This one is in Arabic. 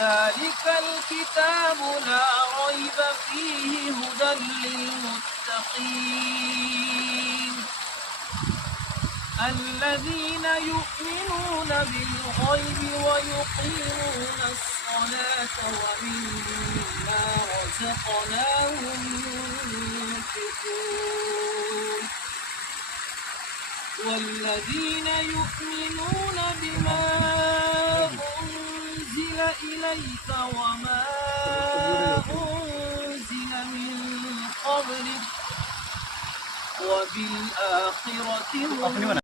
ذلك الكتاب لا ريب فيه هدى للمتقين الذين يؤمنون بالغيب ويقيمون الصلاة ومما رزقناهم ينفقون والذين يؤمنون بما أنزل إليك وما أنزل من قبلك وبالآخرة هم